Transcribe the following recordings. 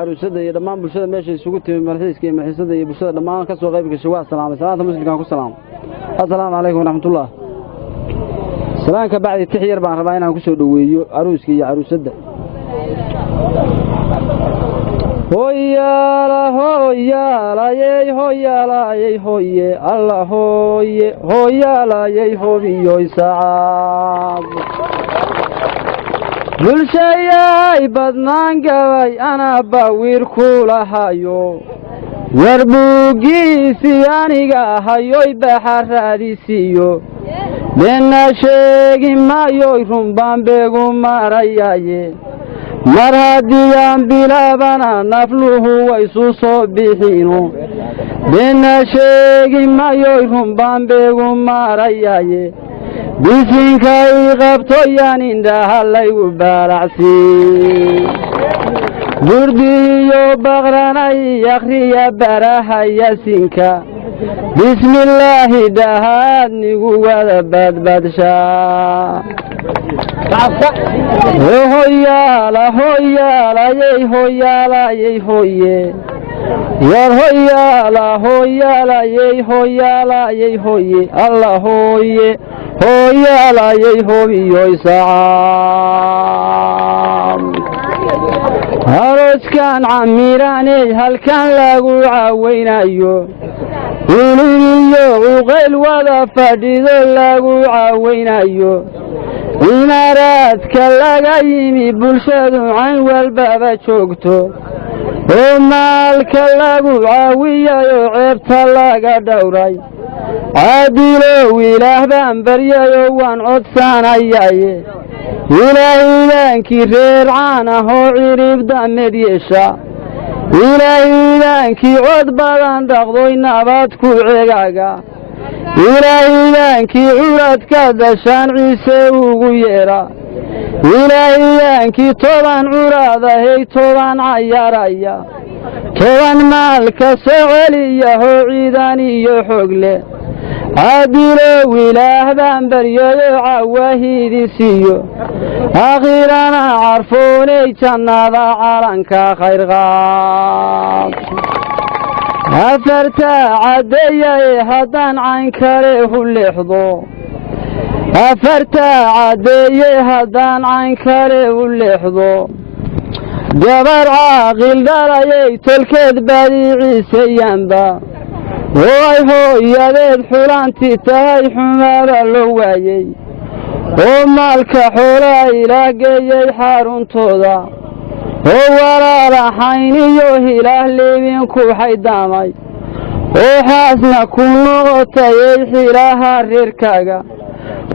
عروسة يا دمان بلشة ماشي يسوقت مرحيس كي مرحيسة يا بلشة دمان كسر غيبك الشواء السلام سلام مسلم كان السلام السلام عليكم ورحمة الله سلام كبعد التحية بان ربعنا كسر دويو عروسك يا عروسة هويالا هويالا يي هويالا يي هوي الله هوي هويالا يي هوي سعاب بلشاي بدنان قوي أنا باوير كولا هايو وربوغي سيانيغا هايو بحر راديسيو لنا شيغي ما يويرون بامبيغو ماراياي مرهديان بلابنا نفلوه ويسوسو بحينو لنا شيغي ما يويرون بامبيغو ماراياي بسنكاي غبطيان اندها الليو بارعسي برديو بغراني يخري براها يسنكا بسم الله دهاد نقوة بدشا هويالا هويالا يي هويالا يي هوي يا هويالا هويالا يي هويالا يي هوي الله هوي هويالا يي هوي سعام هروس كان عميراني هل كان لاغو عوينايو وليو وغيل ولا فديد لاغو عوينايو إماراتك laga yimi bulshadu can walbaba joogto oo maalka lagu caawiyayo ceebta laga dhowray caadilow ilaah baan baryayo waan codsanayaye ilaahidaankii reer caan ah oo cirib damed yeesha ilaahidaankii cod badan dhaqdoy nabad ku ceegaaga ilaahidaankii curadka dashaan ciise ugu yeedha ilaahidaankii toban curadahay toban cayaaraya toban maalka soo celiya hoo ciidan iyo xoog leh caadilow ilaah baan baryayo cawaahiidii siiyo akhiirana carfoonay jannada calanka khayrqaab أفرتا عديا هدان عن كاره اللحظو أفرتا عديا هدان عن كاره اللحظو جبر عاقل داري تلكد بديعي سيانبا وي هو يدد حلانتي تهي حمار اللوايي ومالك حولا إلاقيي حارون تودا ولا رحينيو هلاه ليبينكو حيدامي وحاسنا كنوغتي حلاها ريركاغا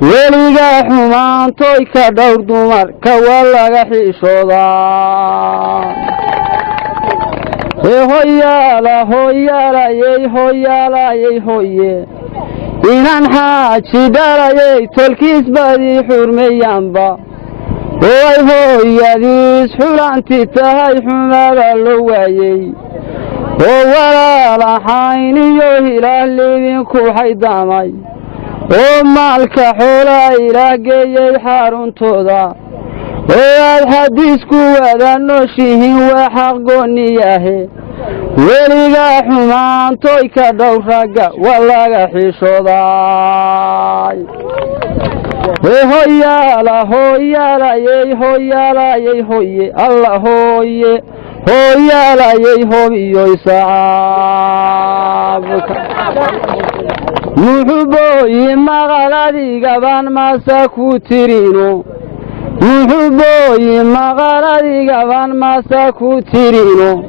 وليغا حمان تويكا دور دومار كوالاغا حيشودا هويالا هويالا يي هويالا يي هوي إنان حاجي دارايي تلكيس بادي حرميانبا وي هوياديس حلانتي تهي حمار اللوايي ولا رحينيو هلاه ليبينكو حيدامي ومالك حولا إلاقيي حارون تودا والحديثكو وذا نوشيهن وحقوني ياهي وليغا حمان تويكا دورقا واللاغا حيشوداي هويالا هويالا يي هويالا يي هوي الله هوي هويالا يي هوي سعابك محبوي مغالدي قبان ما ساكو ترينو محبوي مغالدي قبان ما ساكو ترينو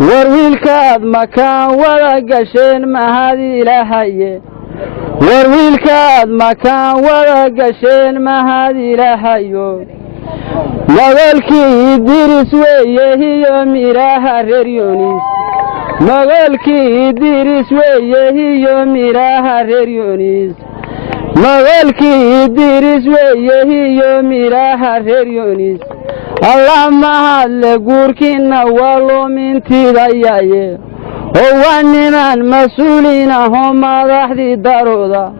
ورويلكاد مكان ولا قشين ما هذه لهايه ورويلكاد مكان ولا قشين ما هذه لهايو مغالكي ديرس ويه هي ميراها ريريونيس مغالكي ديرس ويه هي ميراها ريريونيس مغالكي ديرس ويه هي ميراها ريريونيس اللهم هل قوركنا والله من تيدايايه هو النمان مسؤولين هم ضحدي دارودا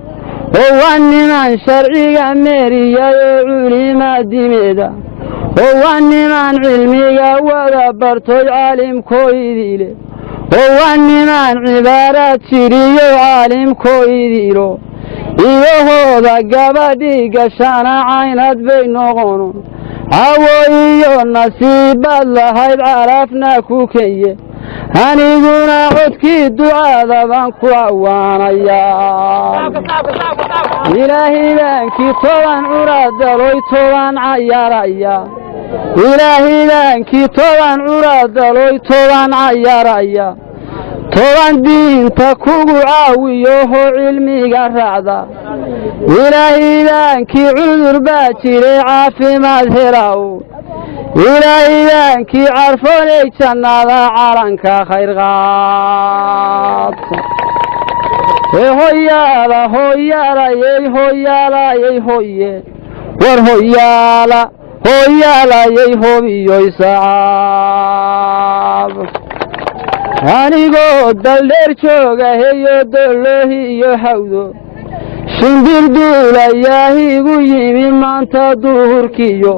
هو النمان شرعي ميريا علماء ديميدا ووانمان علمي وذا برتوي عالم كويديله ووانمان عبارات شريو عالم كويديله إيهوذا قبدي قشانا عينات بينغونو عويو النصيب الله عرفنا كوكيه هنيقونا عدكي دعاء ذبانكو عوانيا إلهي لانكي طوان عراد دلوي طوان عياريا إلهي لانكي طوان عراد دلوي طوان عياريا طوان دين تكوغو عاويوهو علمي قرعدا إلهي لانكي عذر باجري عافي مذهراو إلهي لانكي عرفوني جنادا عالنكا خير غاد هويالا هويالا يي هويالا يي هويه ور هويالا هويالا يي هوبيو صعاب anigoo daldheer jooga heyo dolohi iyo hawdo shimbir duulayaa igu yimi maanta duhurkiyo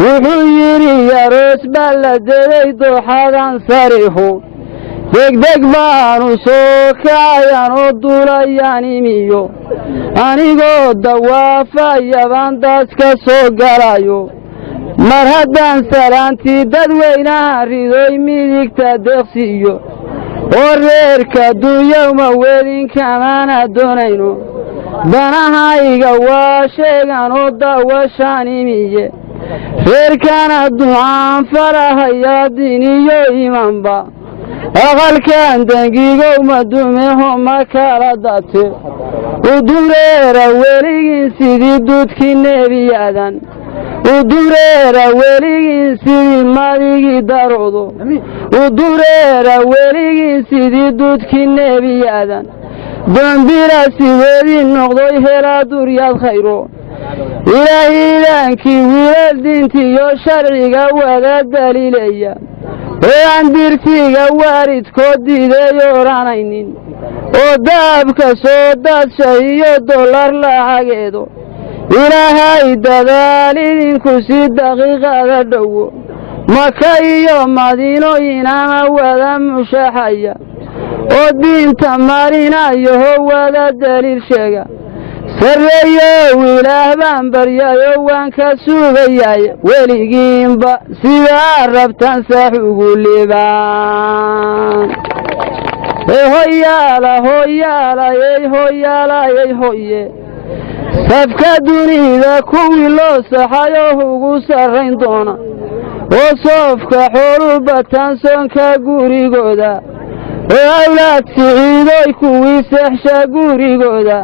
wuxuu yidhi yaroos baa la deday dooxadan sarihu degdeg baanu soo kacayaan oo duulayaan imiyo anigoo dawaafaya baan daas ka soo galayo mar haddaan salaantii dadweynaha ridoy midigta deeqsiiyo oo reerka dunyowma weedin kamaana doonayno danahayga waa sheegan oo daawashaan imiye reerkana ducaan farahayaa diniyo imanba aqalkan dangigowma dumeho ma kala date udureera weligiin sidii dudkii nebiyadan udureera weligiin sidii madigii daroodo udureera weligiin sidii dudkii nebiyadan dambira sideedii noqdoy helaa duryaad khayro ilaahi laankii wiilal diintiyo sharciga wada daliilaya oo aan dirtiga waalidkood diiday oranaynin oo daabka soo daadsha iyo dollar lacageedo ilaahay dadaal idinku si daqiiqada dhowo maka iyo madiino inama wada mushaxaya oo diinta marinayo wada daliil sheega sarreeyow ilaah baan baryayo waan ka sugayaay weligiinba sidaa rabtaan saax ugu liibaan hoyaala hoyaala yey hoyaala yey hoye safka dunida kuwii loo saxayo ugu sarrayn doona oo soofka xoolu bataan soonka gurigooda oo awlaad siciidoy kuwii seexsha gurigooda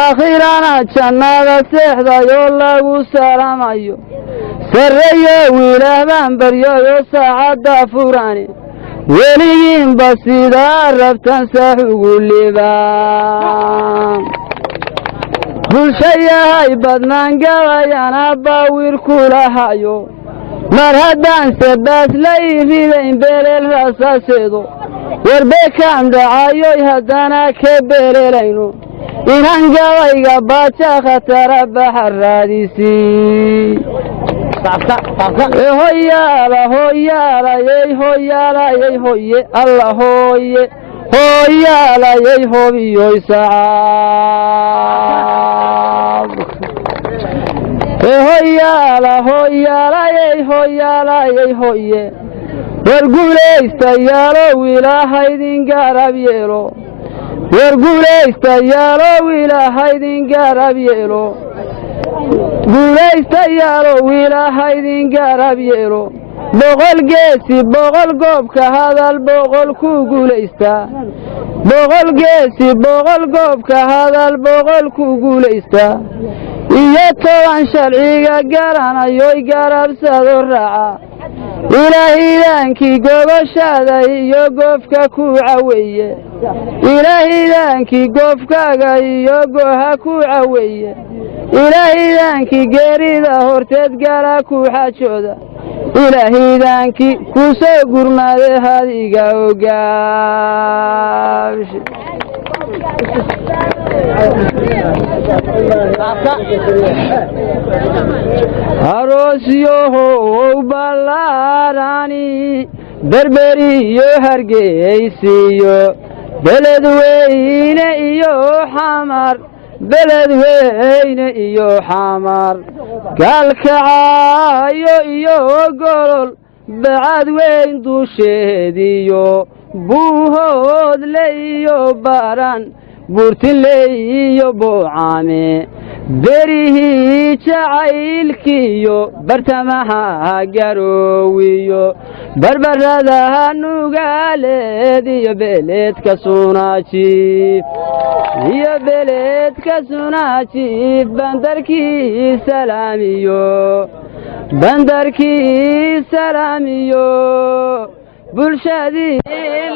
aakhirana jannada seexdayoo lagu salaamayo sarreeyow ilaah baan baryayo saacadda furani weligiinba sidaa rabtaan saax ugu liibaan bulsha yahay badnaan gabayana baawir kulahayo mar haddaan sabaas la iridayn beleel raasaaseedo warbeekaan dhacayoy haddana ka beleelayno inaan gabayga baaja khatara baxaraadiisii hoyaala hoyaala yey hoyaala yey hoye alla hooye hoyaala yey hobiyoy sacaab hoyaala hoyaala yey hoyaala yey hoye war guulaystayaalow ilaahaydin garab yeelo war guulaystayaalow ilaahaydin garab yeelo guulaystayaalow ilaahaydin garab yeelo boqol geesi boqol goobka hadal boqol ku guulaystaa boqol geesi boqol goobka hadal boqol ku guulaystaa iyo toban sharciga garanayoy garabsado raaca ilaahidaankii gobashaada iyo goofka ku caweeye ilaahidaankii goofkaaga iyo gooha ku caweeye ilaahidaankii geerida horteed gala ku xajooda ilaahidaankii ku soo gurmaade hadiga ogaabshe aroosyohow ballaarani berberi iyo hargeysiyo beled weyne iyo xamar beled weyne iyo xamar gaalkacaayo iyo golol bacad weyn dusheediyo buuhoodle iyo baran buurtinle iyo buucame berihii jacaylkiyo bartamaha garoowiyo barbarada nugaaleed iyo beledka sunaajiif bandarkii salaamiyo bulshadii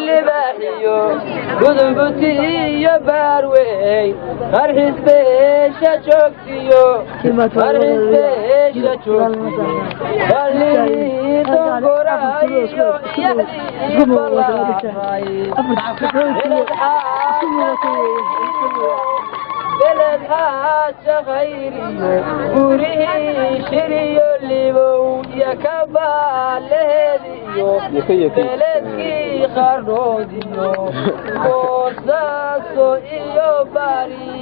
libaaxiyo gudunbuti iyo baarweyn qarxis beesha joogtiyo balii dongorayo yadii ballaahay beled xaaja khayriyo gurihii shiriyo libow iyo kabaaleheediyo beledkii qardhoodiyo boosaaso iyo bari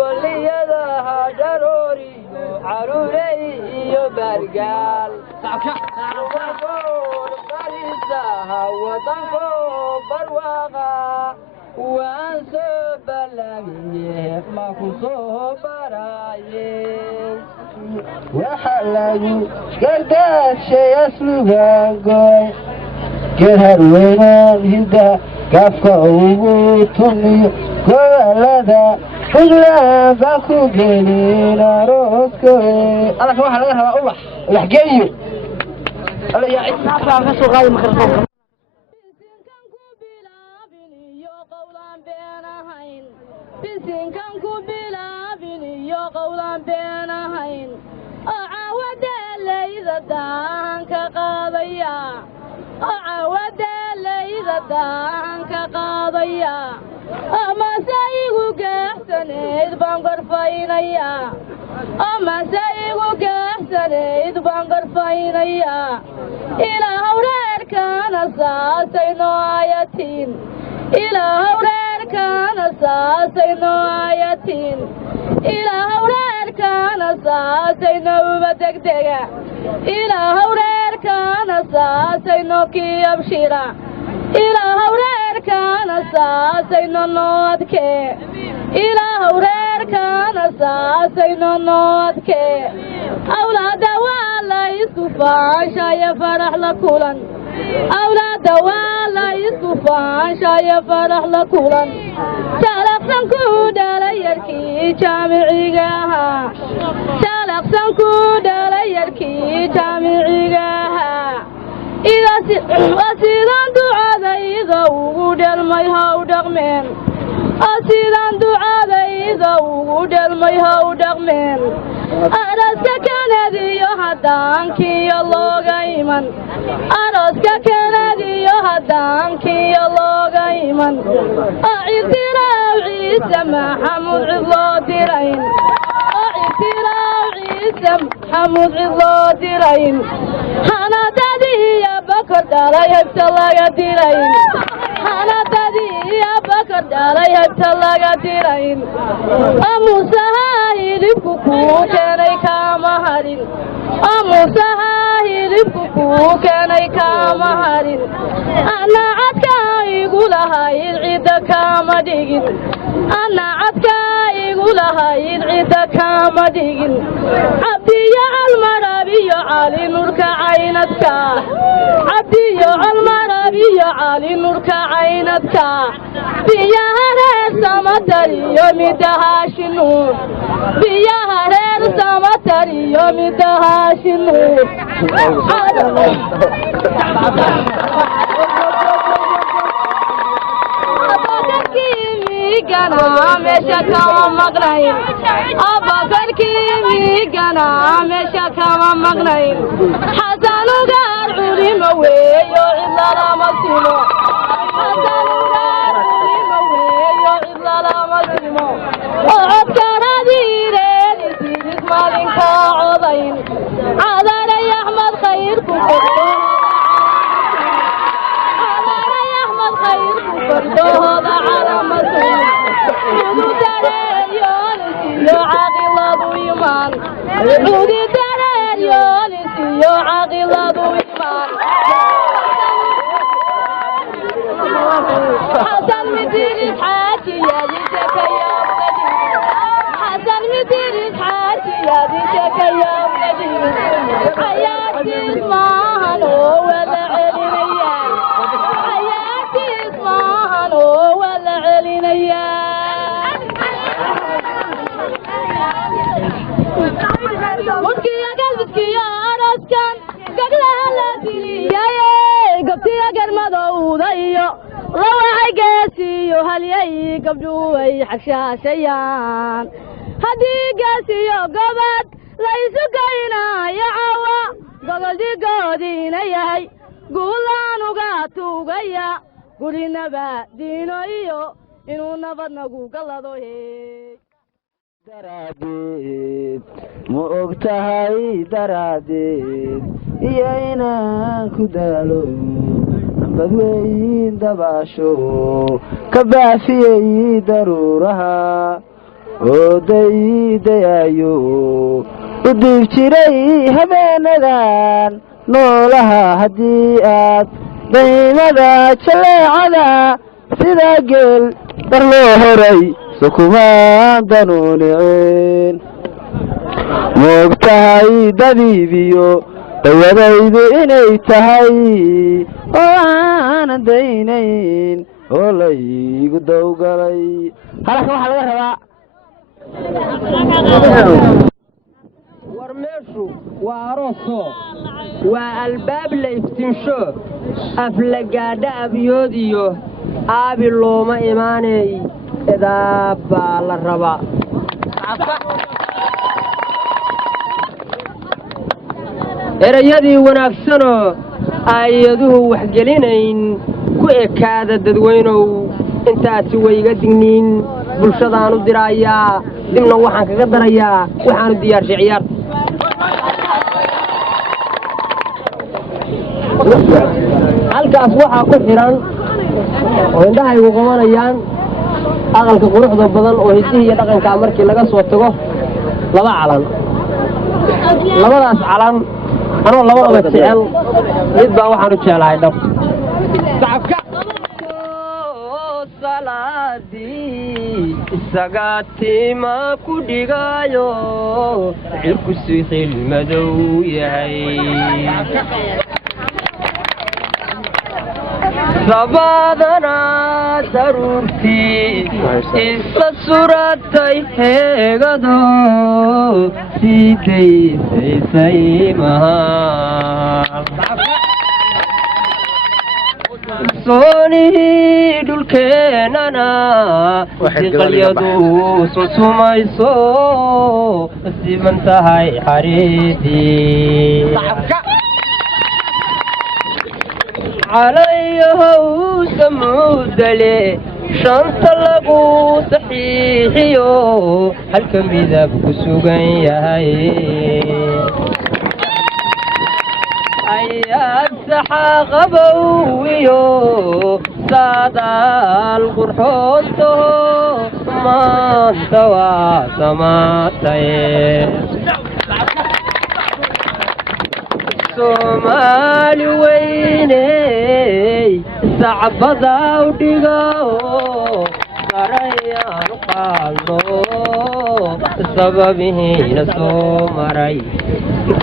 balliyada hadharooriyo caruurey iyo baargaal qarisaha wadanko barwaaqa waan soo ballamiye ma ku soo baraaye waxa lagu gardaashay aslugaangoy geedhar weynaan hinda gaafka ugu tumiyo gobolada puntland baan ku gelin arooskoe alaka waxaa laga rabaa ubax geeyo ala yaa cidnaafaan ka soo qaadi mikrofoonka bisinkan ku bilaabin iyo qowlan been ahayn oo caawadeelayda daanka qaadaya amase igu geexsanayd baan gorfaynaya ilaahow reerkana saasayno ayatiin ilaahow reerkana saasayno ayatiin ilaahow reerkana saasayno uba degdega ilaahow reerkana saasayno kii abshira ilaahow reerkana saasayno noodkee ilaahow reerkana saasayno noodkee awlaada waa la isku faanshaya farax la kulan awlaada waa la isku faanshaya farax la kulan jalaqsan ku dhalay yarkii jaamiciga ahaa jalaqsan ku dhalay yarkii jaamiciga ahaa sidaan ducadayda ugu dhelmay haw dhaqmeen sidaan ducadayda ugu dhelmay haw dhaqmeen araska kanadiyo haddaankiyo looga iman araska kanadiyo haddaankiyo looga iman cirtiraaw ciise maxamud cid loo dirayn cirtiraaw ciise maxamud cid loo dirayn xanadadiiyo bakor dhalay hebta laga dirayn xanadadiiyo bakor dhalay hebta laga dirayn amusaha hilibku kuu keenay kaama harin amusaha hilibku kuu keenay kaama harin ana cadkaa igu lahayd cidda kaama dhigin ana cadkaa igu lahayd cidda kaama dhigin cabdiyo calmarabiyo cali nurka caynadka cabdiyo calmarabiyo cali nurka caynadka biyaha reer samatar iyo midahashinuur biyaha reer samatar iyo midahashinuur meesha kama maqnayn abakarkii miigana meesha kama maqnayn xasanugaar culimo weeyo cidlalama simo xasanugaar culimo weeyo الخير فرضوه على مسؤول عودي دارين يونسيو عاقل ويمان عودي دارين يونسيو عاقل ويمان حسن مدير حاجي يا ديك يا حسن مدير حاجي يا ديك يا حياتي اسمها ولا علينيا حياتي اسمها ولا علينيا ودكي يا قلبك يا راسكن قبلها لا تليا قبتي يا قرمدو ضيو روحي قاسيو هليي قبلوي حشاشيان هدي قاسيو قبد laysu gaynaya cawa gogoldhigoodiina yahay guulaan uga tuugaya gurinaba diino iyo inuu nabad nagu galado daraadeed ma og tahay daraadeed iyo inaan ku daalo nambad weyn dabaasho ka baafiyey daruuraha oo daydayayo u diib jiray habeenadan noolaha haddii aad daymada jaleecada sida geel dar loo horay sukumaan danuuniceen moog tahay dabiibiyo dawadaydu inay tahay oo aanan daynayn oo laygu dawgalay halka waxaa laga rabaa war meeshu waa arooso waa albaab la iftinsho af la gaadha abyoodiyo aabi looma imaanay edaab baa la rabaa erayadii wanaagsanoo aayaduhu waxgelinayn ku ekaada dadweynow intaasi wayga digniin bulshadaan u diraayaa dibna waxaan kaga darayaa waxaanu diyaarshay ciyaar halkaas waxaa ku xidhan oo indhahaygu qabanayaan aqalka quruxda badan oo hiddihi iyo dhaqankaa markii laga soo tago 2 calan labadaas calan anoo labadaba jecel mid baa waxaan u jeclahay dhab isaga tiima ku dhigayo cirku sixil madow yahay sabadana daruurtii isa suratay heegado sidaysay mahal soonihii dhulkeenana siqalyadu susumayso siban tahay xariidii calayahow samuudale shanta lagu saxiixiyo halka midab ku sugan yahay ayaad saxaaqabowiyo saadaal qurxoonto maanta waa samaataye soomaali weyney sacbada u dhigao sarayaan qaadno sababihiina soo maray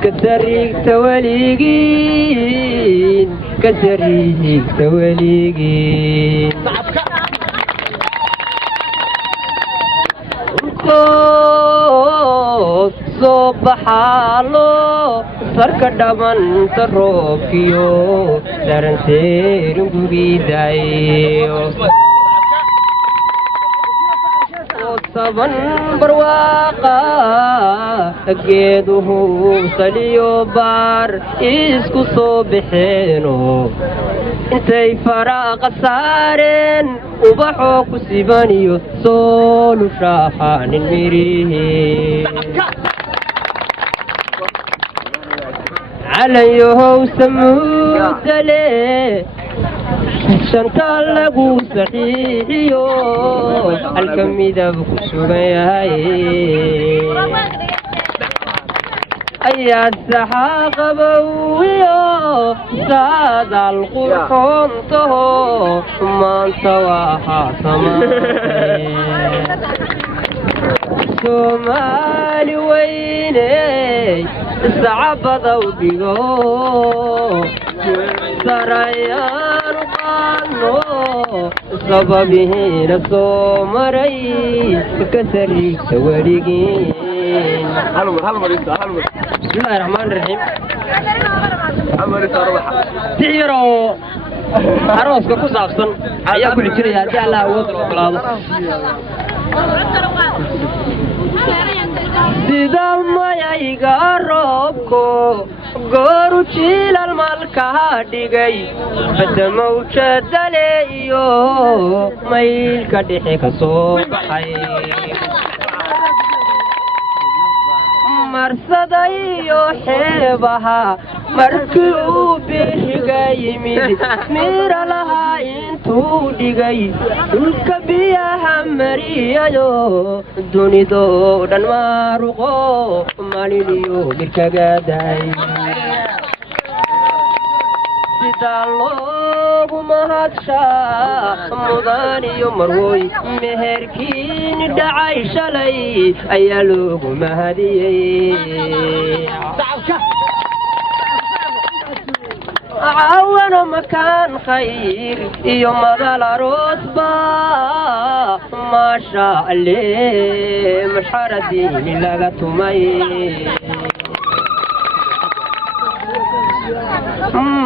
كسريك توليجين كسريك توليجين صبح الله سرك دمن تروكيو درن سير بيدايو صبن برواقا geeduhu saliyo baar isku soo bixeeno intay faraaqa saareen ubaxoo ku sibaniyo soo lushaaxaanin mirihi calayahow samuudale shanta lagu saxiixiyo halka midab ku sugan yahay ayaa saxaa qabowiyo saadaal qurxoontaho maanta waxaa samaatay soomaali weyney sacabadaw dhigo sarayaan qaano sababihiina soo maray ka sariigta weligiin بسم الله الرحمن الرحيم تيرو عروسك ku saabsan ayaa ku xijiraya hadii Allah awood u ogolaado sida mayayga roobko gooru jiilal malka dhigay badamo jadale iyo maylka dhexe ka soo baxay marsadayo xeebaha markii uu bixiga yimid mira lahaa intuu dhigay dhulka biyaha mariyayo dunidoo dhan maaruqo maliniyo mirkaga daay sida loogu mahadshaa mudaan iyo marwoy meherkiin dhacay shalay ayaa loogu mahadiyey عاون مكان خير يوم الأروسبا ما شاء الله مشحر الدين لغتمي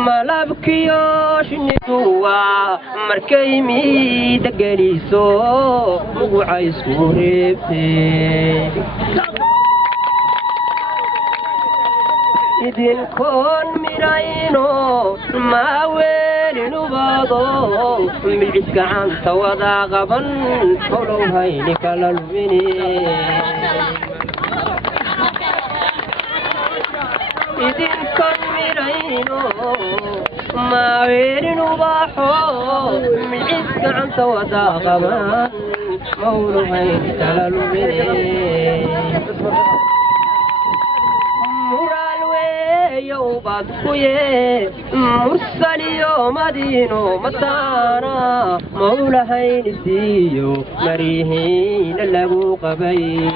malabkiyo shiniduwa markay miida geliso muguca isku reebtay idinkoon mirayno maaweelinubado milcis gacanta wada qaban holow hayni kala lumini idinkoon mirayno maaweelinubaaxo milcis gacanta wada qaban holow hayni kala lumini يوبات كويه مرسل يوم دينو متانا مولا هين سيو مريهين لغو قبي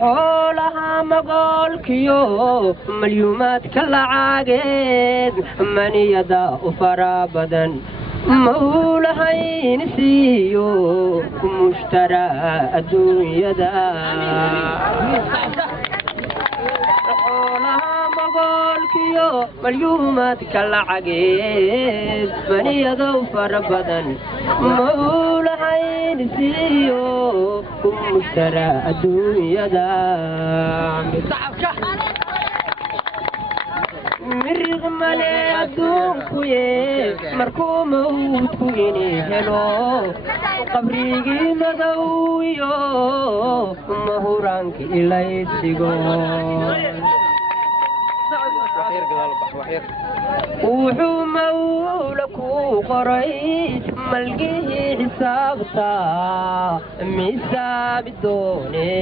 حولها مقال كيو مليومات كلا عاقد من يدا فرابدا مولا هين سيو مشترى الدنيا دا حولها مقال كيو مليومات كلا عقيد بني يغفر بدن مولا هين سيو مشترى الدنيا دا مرغ مالي أدوكوي مركو موتويني هلو قبريقي مدويو مهورانك إلي سيقو وحو مولكو قري ملقيه حسابتا ميساب الدوني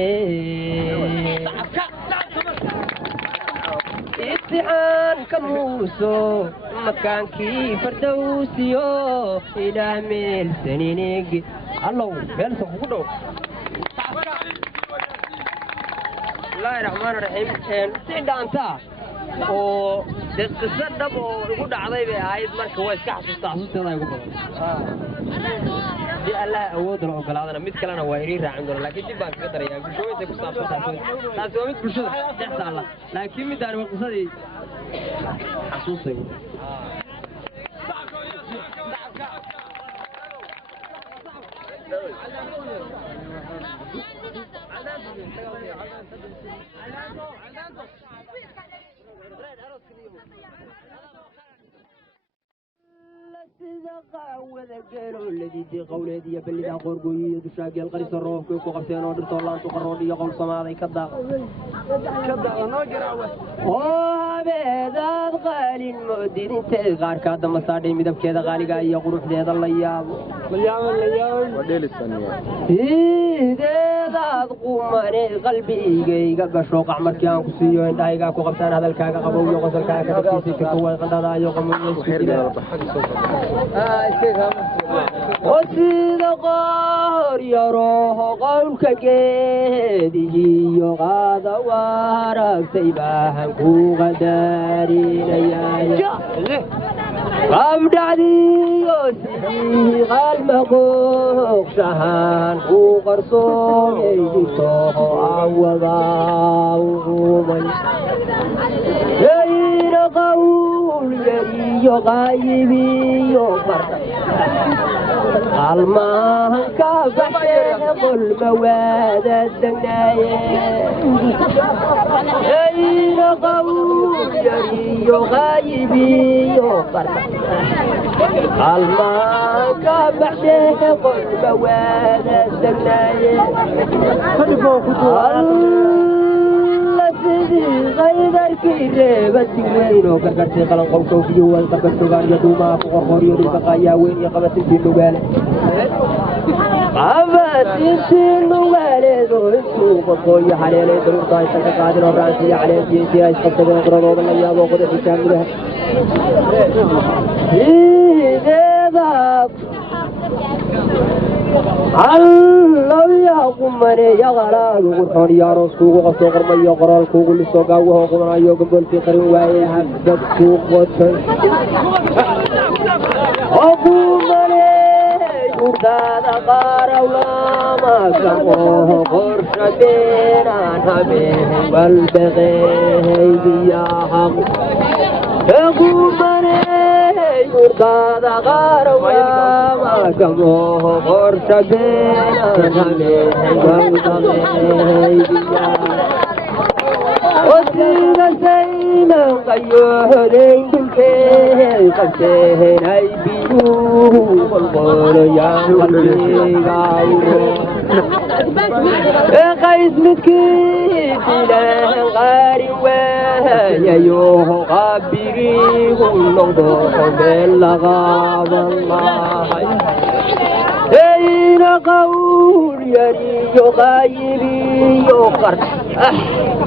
امتحان كموسو مكان كي فردوسيو إلى ميل سنينيك الله بيلسو خدو الله الرحمن الرحيم سيدا انتا oo qisad dab oo ugu dhacday bay ahayd marka way iska xasuusteeda ugu badan di Allah awood loo ogolaadana mid kalena waa iri raacin doona laakiin dib baan kaga darayaa bulshooyinka ku saabsan taas waa mid bulshada dhexda Allah laakiin mid aan qisadii xasuustay الذي دي قولي يا بلي دا قرقوي دشاقي القريس الروح كيكو قبتين ودرتو الله انتو قرون يا قول سماعي كدا نو جراوه qaabeedaad qaalin moodid intay qaarka dama saadhay midabkeeda qaaliga iyo quruxdeeda la yaabo sideedaad qumane qalbigayga gasho qac markii aan ku siiyo indhahaygaa ku qabtaan hadalkaaga qabow iyo qosolkaaga ka dhagtiisa jirka way qandhadaayo qamuunsida qaar yaroo qawlka geedihiyo qaada waaragtay baahan ku qadaarinayaa qabdhacdiyo sidii qalma qooqshahaan ku qarsoomay dhigtoo awadaaumay ayna qawl yariyo qaayibiyo farda qalmahan ka baxsheen qolma waada degnaaye ayna qawl yariyo qaayibiyo farda qalmahan ka baxsheen qolma waada degnaaye qaydarkii reebati weyn oo gargartay qalan qowkowgiyo walqargartogaan iyo duumaha ku qorqoriyo dhulka qaayaa weyn iyo qabatintii nugaale qabatintii nugaaleedoo intuu qodqooyo haleelay daruurta aysan ka qaadin oo raansiiyo caleentiintii ay isqabsadeen quradooda la yaabo qodaxisaa gudaha sideedaad allow yaa qumane yaqalaagu qurxoon iyo arooskuugu qabtoo qormayo qoraalkuugu lisoo gaawahoo qubanayo gamboolkii qarin waaye habdadkuu qotay oo qumane gurdaada qaarawlama gamooho qorsha beenaan habeen walbeqeeydiyaahaq qumane gurdaada qaarawlama gamooho qorsha beenaan habeen walbeqeeydiyaahaq wasiga sayman qayohodayn dhulkee qabteen ay biyuhu qolqoloyaan qalbigaawo qays midkii dilaan qaari waayayoho qaabiriigu noqdo xobeen laqaaban lahay ayna qawl yariyo qaayibiyo qard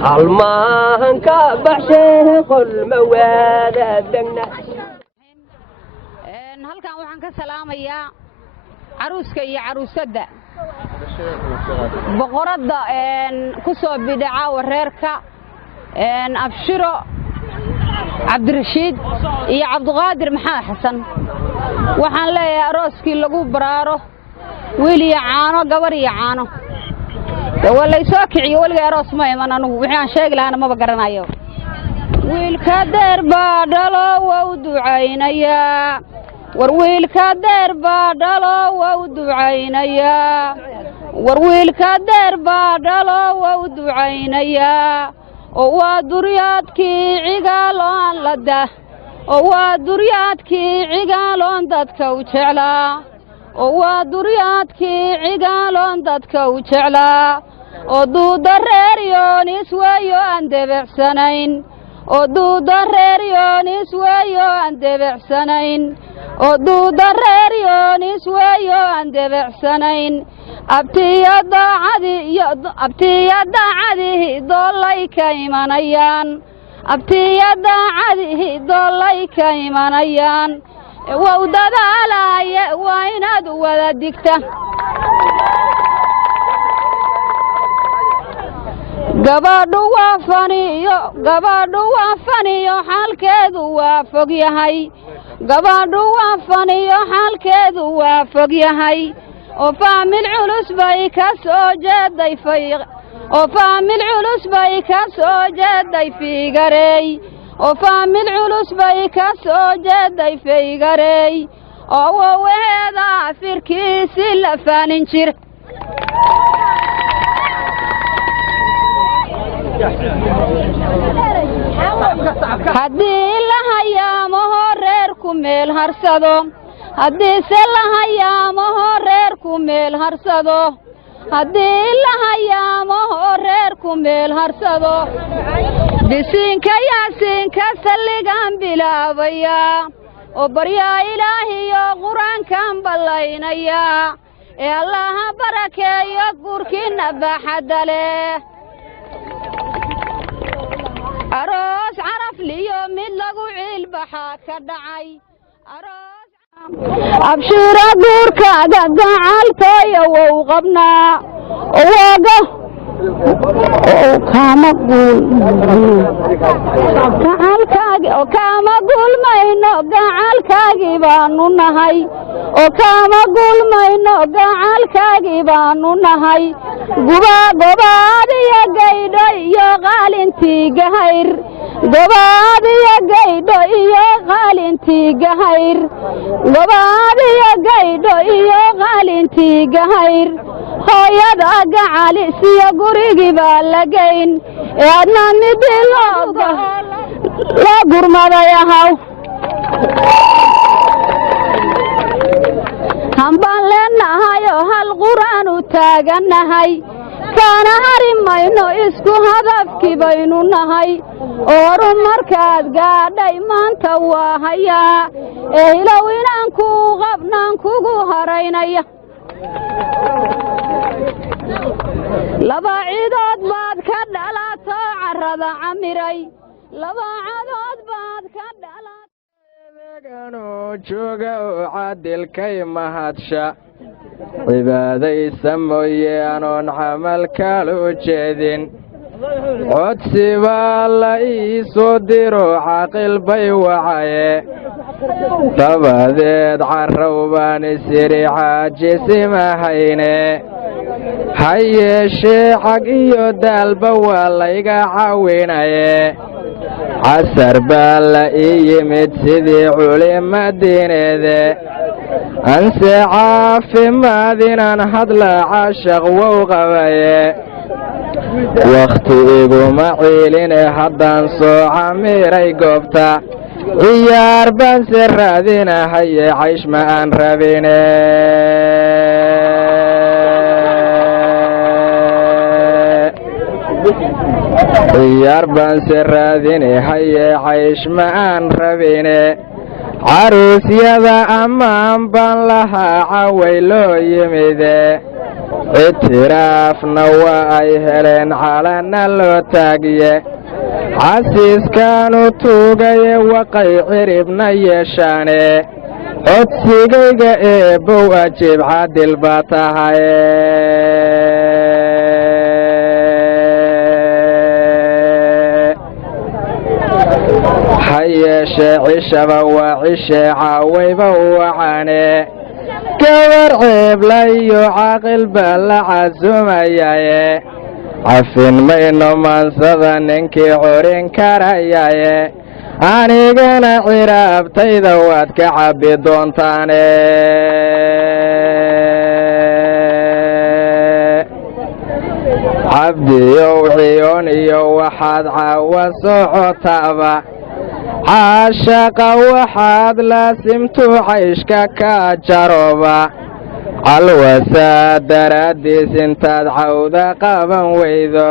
halmaahan ka baxshee qolma waada degna halkan waxaan ka salaamayaa caruuska iyo caruusadda boqoradda ku soo bidhaca wareerka abshiro cabdirashiid iyo cabdiqaadir maxamed xasan waxaan leeyahay arooskii lagu baraaro wiil iyo caano gabar iyo caano waa laysoo kiciyo weligay aroos ma iman anugu wixii aan sheegi lahaana maba garanayo wiilka deer baa dhalo waa u ducaynayaa war wiilka deer baa dhalo waa u ducaynayaa war wiilka deer baa dhalo waa u ducaynayaa oo waa duryaadkii cigaaloon lada oo waa duryaadkii cigaaloon dadka u jeclaa oo waa duryaadkii cigaaloon dadka u jeclaa oo duuda reer yoonis weeyo aan debecsanayn oo duuda reer yoonis weeyo aan debecsanayn oo duuda reer yoonis weeyo aan debecsanayn abtiya daacadihi doolay ka imanayaan abtiya daacadihi doolay ka imanayaan wow dadaalaaye waa inaad wada digta gabadhu waa faniyo xaalkeedu waa fog yahay gabadhu waa faniyo xaalkeedu waa fog yahay oo faamil culus bay ka soo jeeday oo faamil culus bay ka soo jeeday fiigareey oo faamil culus bay ka soo jeeday faygareey oo waweeda firkiisi la faanin jir haddii la hayaamaho reerku meel harsado haddiise la hayaamaho reerku meel harsado haddii la hayaamaho reerku meel harsado bisiinka yaasiinka salligaan bilaabayaa oo baryaa ilaahiyo qur-aankan ballaynayaa ee allaha barakeeyo guurkiinna baaxadda leh aroos carafliyo mid lagu ciilbaxaa ka dhacay abshira guurkaaga gacaltooya wou qabnaa owaga kaama guulmayno gacalkaagii baanu nahay oo kaama guulmayno gacalkaagii baanu nahay gobaad iyo gaydho iyo qaalintii gahayr gobaad iyo gaydho iyo qaalintii gahayr gobaad iyo gaydho iyo qaalintii gahayr hooyada gacalisiyo gurigii baa la geyn ee adna midii loo gurmaday ahaw hambaan leenahay oo hal qur'aan u taagannahay kaana hari mayno isku hadafkii baynu nahay oo horumarkaad gaadhay maanta waa hayaa ee ilow inaan kuu qabnaan kugu haraynaya laba ciidood baad ka dhalato carrada camiray laba cadood baad ka dhalato jooga oo caadilkay mahadsha cibaadaysa mooye anoon camal kala u jeedin codsi baa la ii soo diro caaqil bay wacaye dabadeed carrow baan isiri caajisiimahayne ha yeeshee cag iyo daalba waa layga caawinaye casar baa la ii yimid sidii culima diineede anse caafimaad inaan hadla caashaq wow qabaye wakhti iguma ciiline haddaan soo camiray goobta ciyaar baanse raadinahaye caysh ma aan rabine ciyaar baanse raadinahaye caysh ma aan rabine caruusyada ammaan baan lahaa caway loo yimide ictiraafna waa ay heleen calanna loo taagiye casiiskaanu tuugaye waqay ciribna yeeshaane codsigayga eebbow ajiib caadil baa tahaye ha yeeshee cishaba waa cishee caawayba wacane gabar ceebla iyo caaqil baa la casumayaye cafin mayno maansada ninkii corin karayaye anigana ciraabtayda waad ka cabbi doontaane cabdiyow ciyoon iyo waxaad caawa socotaaba caashaqa waxaad laasimtu cayshka ka jarooba calwasaa daraaddiis intaad cawda qaban weydo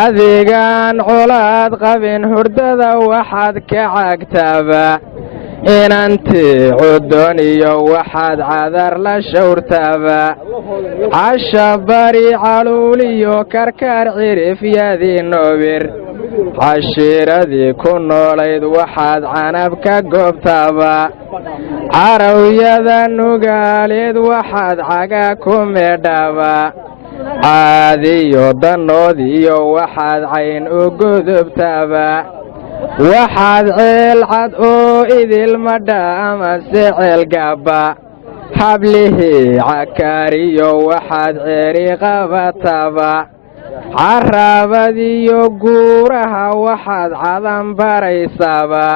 adigaan colaad qabin hurdada waxaad ka cagtaaba inantii cudoon iyo waxaad cadar la shawrtaaba casha bari caluuliyo karkaar cirifyadii noobir cashiiradii ku noolayd waxaad canab ka goobtaaba carawyada nugaaleed waxaad caga ku meedhaaba caadiyo dannood iyo waxaad cayn u gudubtaaba waxaad ceel cad oo idilmadha amase ceelgaabba hablihii cakaariyo waxaad ceeri qabataaba carraabadiyo guuraha waxaad cadan baraysaaba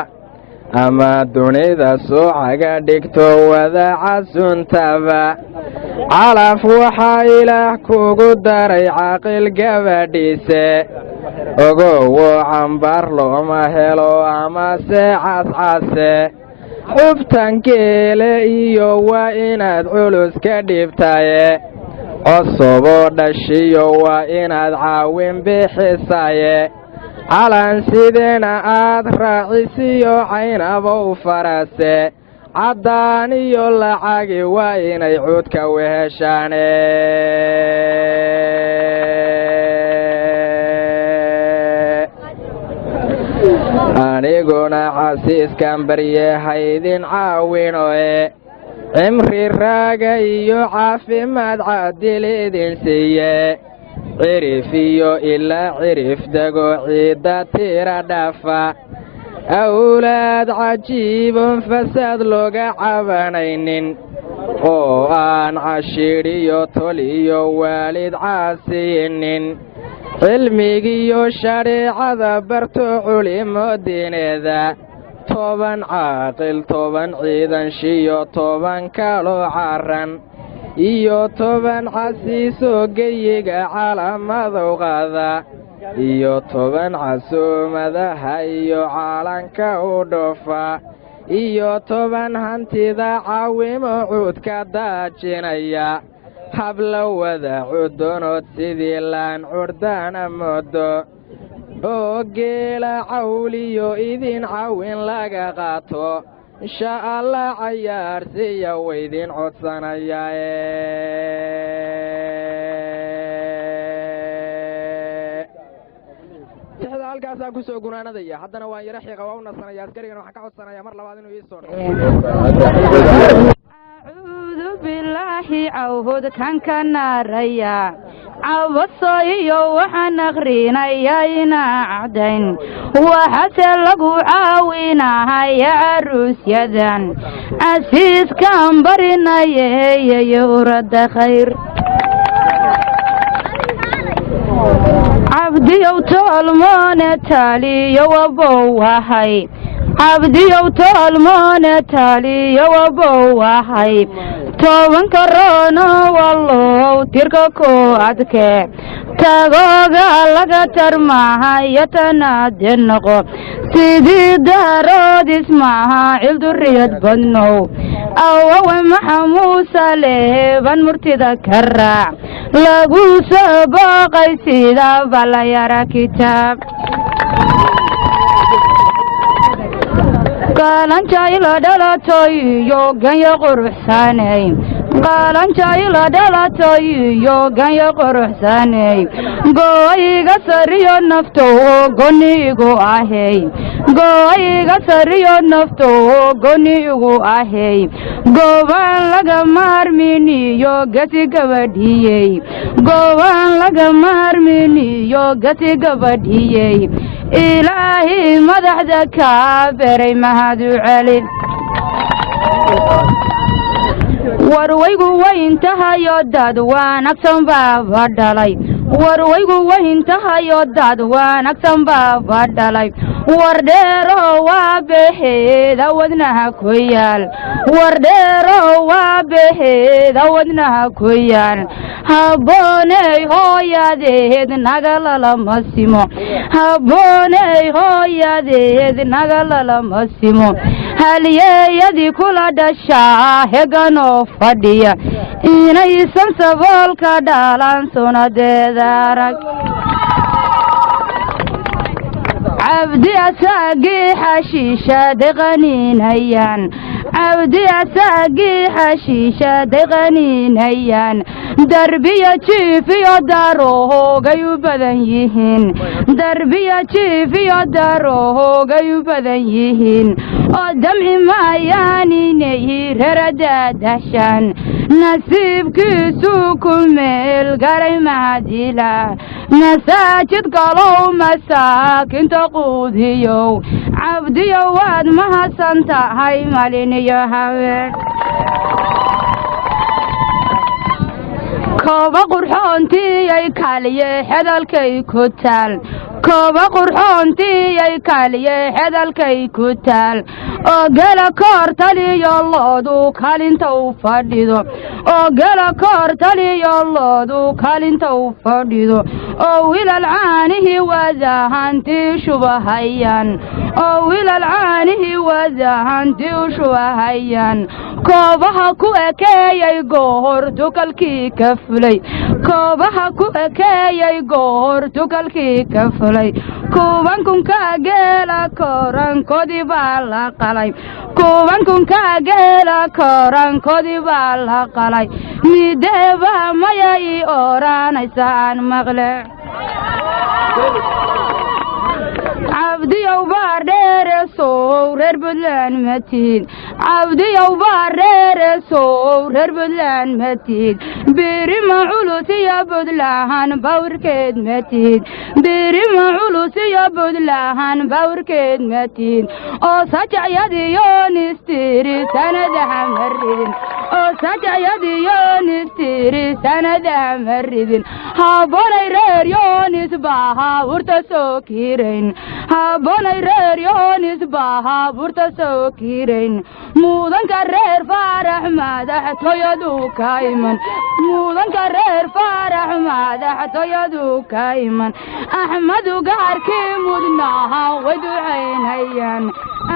ama dunida suucaga dhigto wada casuntaaba calaf waxaa ilaah kugu daray caaqil gabadhiise ogowo cambar looma helo amase cascase xubtangeele iyo waa inaad culus ka dhibtaye cosoboo dhashiyo waa inaad caawin bixisaye calan sideena aad raacisiyo caynabow farase caddaan iyo lacagi waa inay cuudka weheshaane aniguna xasiiskan baryehaydin caawinoe cimri raaga iyo caafimaad caadil idin siiye cirif iyo ilaa cirif dego ciidda tira dhafa awlaad cajiibon fasaad looga cabanaynin oo aan cashiidh iyo tol iyo waalid caasiyinin cilmigiiyo shareecada barto culimo diineeda 10 caaqil 10 ciidan shiyo 10 kaloo caran iyo 10 xasiiso geyiga calaamadow qaada iyo 10 casuumadaha iyo caalanka u dhoofa iyo 10 hantida caawimo cuudka daajinaya habla wada cudonood sidii laan curdana moodo oo geela cawliyo idin caawin laga qaato insha allah cayaarsiya waydin codsanaya tixda halkaasaan ku soo gunaanadaya haddana waan yara xiiqa waa u nasanaya askarigana waxaan ka codsanayaa mar labaad inuu ii soo أعوذ بالله عوهد كان كناريا عوصي وحن غرينا ينا عدن وحسن لقو عاوينا يا عروس يدن عسيس كان برنا يورد خير عبدي وطول مونتالي يوبوهاي عبدي وطول مونتالي يوبوهاي 10 كورونا والله تركو عدك تاغوغا لغا ترماها يتنادنقو سيدي دارود اسمها عيل دريد بنو أو محموسة لهبان مرتدى كرع لغو سباقي سيدا بلا يرى كتاب قالان جايلا دلاتوي يوغان يقرحساني قالان جايلا دلاتوي يوغان يقرحساني قويغا سريو نفتو قنيغو آهي قويغا سريو نفتو قنيغو آهي قوان لغا مارميني يوغتي قبديي قوان لغا مارميني يوغتي قبديي إلهي مدحدك بري مهدو علي warwaygu wayntahayo dad wanaagsan baa badhalay warwaygu wayntahayo dad wanaagsan baa badhalay wardheero waa beheeda wadnaha ku yaal wardheero waa beheeda wadnaha ku yaal habbooney hooyadeed nagalama simo habbooney hooyadeed nagalama simo halyeeyadii kula dhashaa heganoo fadhiya inaysan saboolka dhalan sunadeeda arag cabdi asaagii xashiishada qaniinayaan cabdi asaagii xashiishada qaniinayaan darbiya jiifiyo daarohoogay u badan yihiin darbiya jiifiyo daarohoogay u badan yihiin oo damci maayaan inay reeradaadashaan nasiibkiisuu ku meel garay mahadila masaajid galow masaakinta quudiyow cabdiyo waad mahadsan tahay malin iyo haween kooba qurxoontiyay kaaliye xedalkay ku taal kooba qurxoontiyay kaaliye xedalkay ku taal oo gela koor taliyo loodu kalinta u fadhido oo gela koor taliyo loodu kalinta u fadhido oo wiilal caanihii wadahantii shubahayaan oo wiilal caanihii wadahantii shubahayaan koobaha ku ekeeyay goor tukalkii ka fulay koobaha ku ekeeyay goor tukalkii ka fulay kuwankun ka geela korankoodii baa la qalay kuwankun ka geela korankoodii baa la qalay mideeba maya ii oranaysan maqle cabdiyow baa dheere sow reer buntland matiid cabdiyow baa dheere sow reer buntland matiid birima culus iyo buntlahan bawrkeed matiid birima culus iyo buntlahan bawrkeed matiid oo sajacyadiyo nistiri sanadaha maridin oo sajacyadiyo nistiri sanadaha maridin habonay reer yoonis baha urta soo kiirayn habonay reer yoonis baha urta soo kiirayn mudanka reer faarax madaxtooyadu ka iman mudanka reer faarax madaxtooyadu ka iman axmedu gaarkii mudnaha way ducaynayaan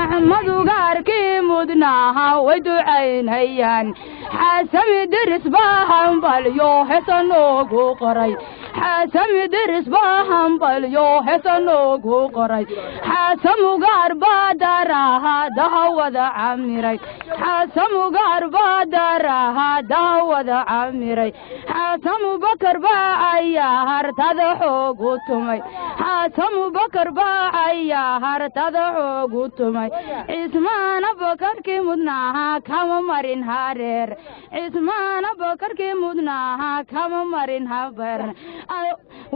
axmedu gaarkii mudnaha way ducaynayaan xasami diris baa hambalyo heesa noogu qoray xasami diris baa hambalyo heesa noogu qoray xasamugaar baa daraha dahawada camiray xasamugaar baa daraha dahawada camiray xasamubakar baa ayaa hartada xoogu tumay xasamubakar baa ayaa hartada xoogu tumay cismaana bakarkii mudnaha kama marin hareer cismaana bakarkii mudnaha kama marin habar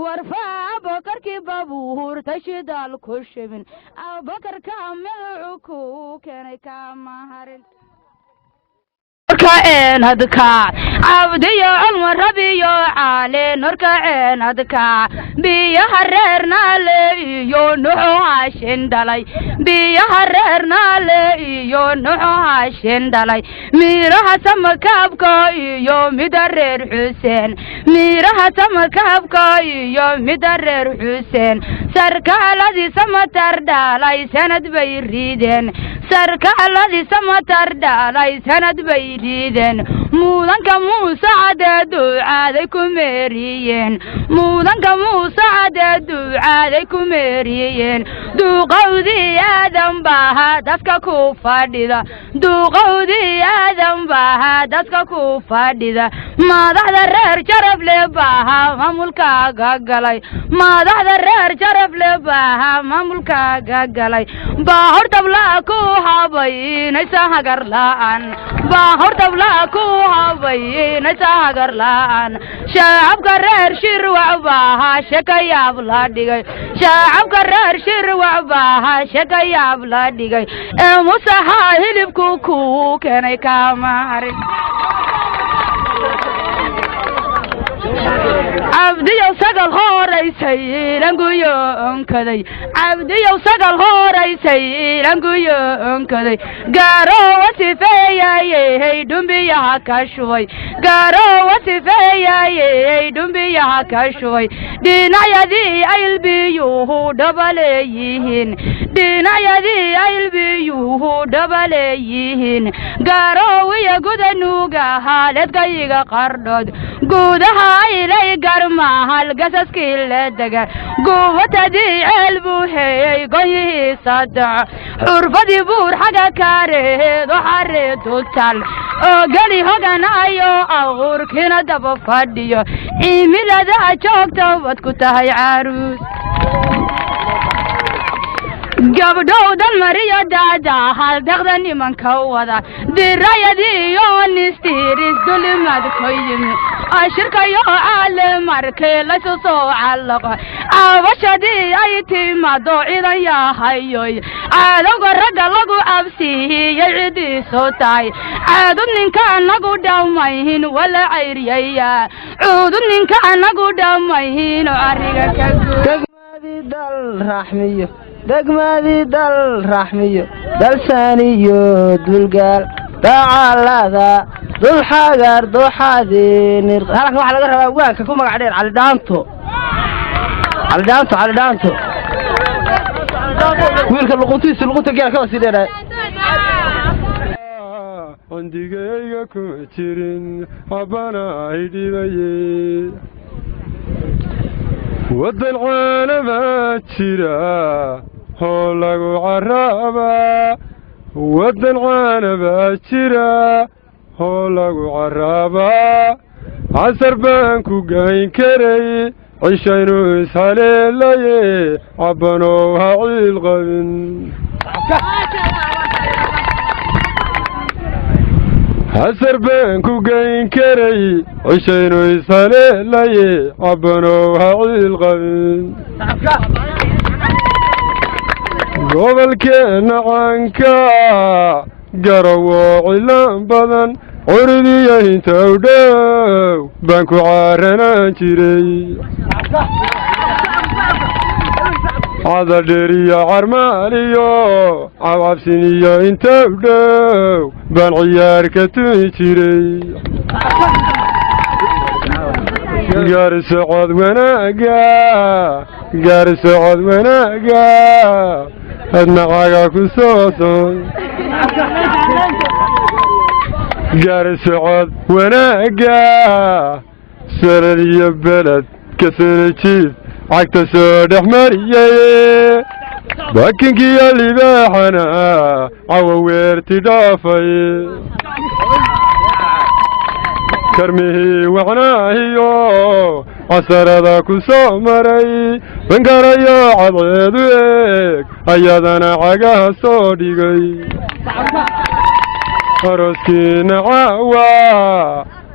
warfaa bakarkii babuur tashidaal ku shibin bakarka magacu ku keenay kama harin adka cabdiyo almar rabiyo caale norkaceen adka biyaha reernaale iyo nuxu haashin dhalay biyaha reernaale iyo nuxu haashin dhalay miiraha samakaabka iyo mida reer xuseen miiraha samakaabka iyo mida reer xuseen sarkaaladii samatar dhalay sanad bay riideen sarkaaladii samatar dhalay sanad bay riideen mudanka muuse cadee duucaaday ku meeriyeen mudanka muuse cadee duucaaday ku meeriyeen duuqowdii aadan baaha dadka ku fadhida duuqowdii aadan baaha dadka ku fadhida madaxda reer jarable baaha maamulkaaga galay madaxda reer jarable baaha maamulkaaga galay baa hortablaa ku habaynaysa hagar la'aan baa hortablaa ku habaynaysa hagar la'aan shacabka reer shirwac baaha shekayaab la dhigay shacabka reer shirwac baaha shekayaab la dhigay ee musaha hilibku ku keenay kama harin cabdiyow sagal horaysay ilanguyo onkaday cabdiyow sagal horaysay ilanguyo onkaday gaaroowa sifeeyayey dhumbiyaha ka shubay gaaroowa sifeeyayey dhumbiyaha ka shubay dhinayadii aylbiyuhu dhabaleeyihiin dhinayadii aylbiyuhu dhabaleeyihiin gaaroowiya gudanuuga haaleedkayiga qardhood guudaha aylay garmahal gasaskii la dega gubatadii ceel buu heeyey goyihiisa daco xurfadii buur xagga kaareed oo xareedu tal oo geli hoganayo abuurkiina daba fadhiyo cimilada joogta wad ku tahay caruus gabdhow dan mariyo daada haldaqda nimanka wada dirayadiiyo nistiris dulimad ku yimi ashirkayo caale markii laysu soo callaqo cabashadii ay timaado ciidan yahayoy caadowga ragga lagu cabsiiyey cidiisu tahay caadud ninka anagu dhammayhin wala cayriyaya cuudud ninka anagu dhammayhin oo arriga ka degmadii dal raxmiyo dalsaaniyo dulgaal dacaalada dulxagar duxaadeenir halkan waxaa laga rabaa ugaanka ku magac dheer calidhaanto wiilka luquntiisa luqunta geela ka wasii dheeraay ondigayga kuma jirin habana ay dhibaye waddan caana baa jira oo lagu carraabaa waddan caana baa jira oo lagu carraabaa casar baan ku gayn karay cishaynu ishaleelaye cabbanow ha ciil qabin casar baan ku gayn karay cishaynu ishaleelaye cabbanow ha ciil qabin gobolkeenna caanka garawoo cilaan badan curidiya inta u dhow baan ku caaranaan jiray cadadheeriyo carmaaliyo cabcabsiniyo inta u dhow baan ciyaar ka tumi jiray gaari socod wanaaga adnacaga ku sooson gaari socod wanaaga sanad iyo beled ka sana jiif cagta soo dhex mariyay bakinkiyo libaaxana cawa weerti dhaafay karmihii wacnaahiyo casarada ku soo maray bankarayo cadceedu eeg ayadana cagaha soo dhigay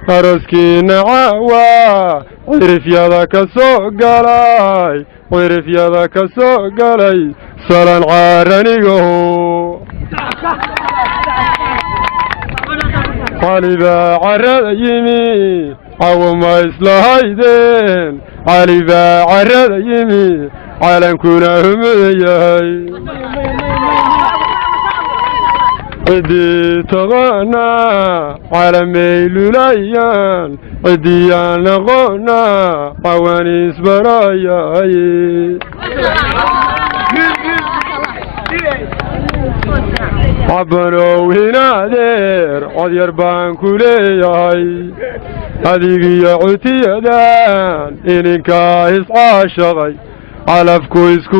arooskiina caawa cirifyada ka soo galay salan caaranigaho cali baa carrada yimi cawo ma islahaydeen cali baa carrada yimi calankuna humudan yahay ciddii taqaana calamay lulayaan ciddiyaan aqoona cawaniis barayay cabbanow hinaadeer codyar baan ku leeyahay adigiyo cutiyadan ininkaa iscaashaqay calafku isku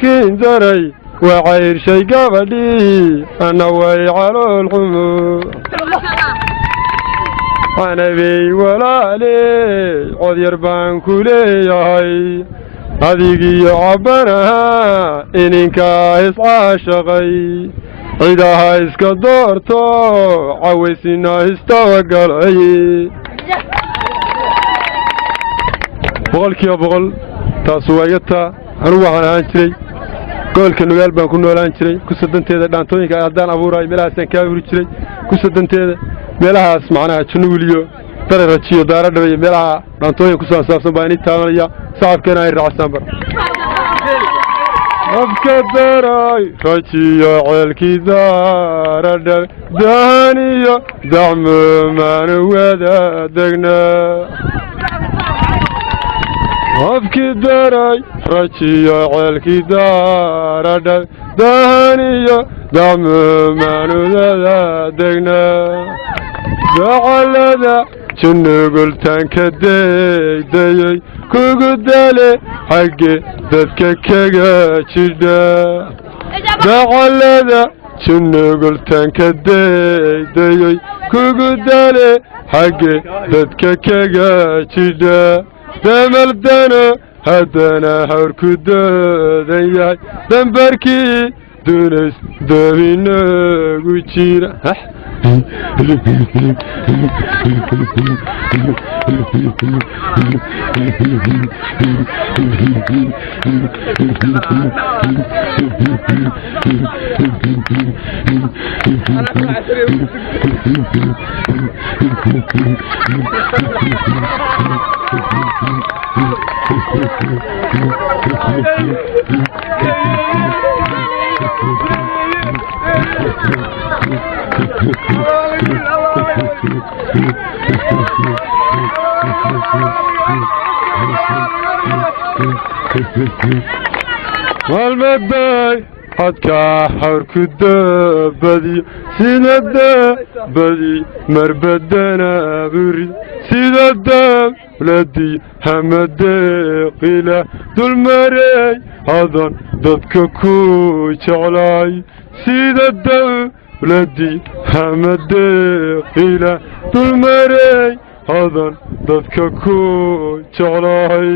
kiin daray waa cayrshay gabadhii anna way calool xumo canabey walaaley codyar baan ku leeyahay adigiyo cabbanaha ininkaa iscaashaqay cidaha iska doorto cawaysina istabagalay boqolkiiba boqol taasu waa iga taa anugu waxaan ahaan jiray gobolka nugaal baan ku noolaan jiray kusadanteeda dhaantooyinka haddaan abuuraayo meelahaasaan ka abuuri jiray kusadanteeda meelahaas macnaha januul iyo dararajiyo daaradhaba iyo meelaha dhaantooyin ku saabsan baa inii taabanaya sacabkeena ay raacsan bar afka daray rajiyo ceelkii daaradhab dahaniyo dacmo maanu wada degnaa afkii daray rajiyo ceelkii daaradhab dahaniyo dacmo maanu wada degnaa dacalada junugultaanka deydayay kugu dale xagge dadka kaga jidha dacalada junugultaanka deydayay kugu dale xagge dadka kaga jidha damaldano haddana hawrku doodan yahay dambarkii dunays doobinagu jira maalmeed bay hadkaa hawrku daabadiyo sida daabadii marbadana burid sida dawladii hamadeeqila dulmareey hadan dadka ku jeclaay sida dawladii hamadeeqila dulmareey hadan dadka ku jeclaay